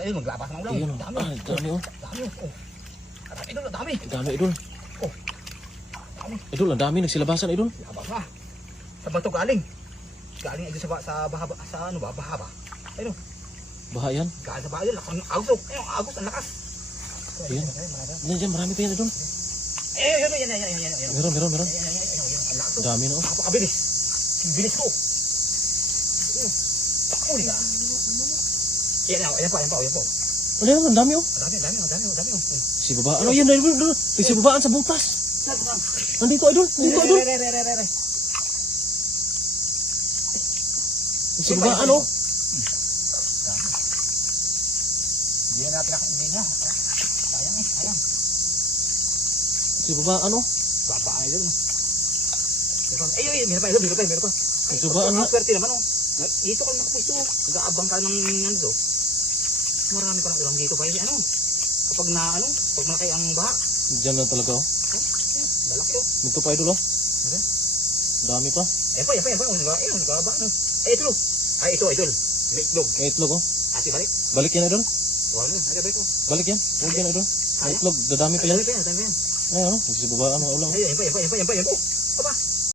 Ayun, maglabas ng ulam. Ayun, Dami. dami oh. Dami. Oh. Dami, idol. Dami. Dami idol. Oh. Dami. Idol, ang dami nagsilabasan idol. Labas na. Sa bato galing. Galing idol sa baha sa ano ba? Baha ba? Ayun. Baha yan. Galing sa baha yun. Lakas ng agos. Ayun, agos ang lakas. Ayun. Nandiyan, marami pa yan idol. Ayun. Meron. Ayun. Ang lakas. Dami na oh. Napakabilis. Ang bilis ko. Ayun. Pakuli ka. Ayan po. Ano yan, ang dami oh. Dami. Si baba, ano yan idol? Si babaan sa butas. Nandito idol. Si babaan oh. Hindi na natin hindi na. Sayang. Si babaan oh. Babaan idol. Meron pa. Si babaan na. Swerte naman oh. Dito ka nakapwesto. Nag-aabang ka ng ano. Marami pa ng ulam dito pa ano. Kapag malaki ang baha. Diyan lang talaga oh. Lalaki oh. Dito pa idol oh. Dami pa. Ayan pa. Nagkaba. Ito. Ay, ito, idol. May itlog. May itlog oh. Ate, balik. Balik yan idol. Wala na. Balik ko. Balik yan. Huwag yan idol. May itlog. Dadami pa yan. Dami pa yan. Ayun oh. Si babaan ang ulam. Ayun pa. Aba.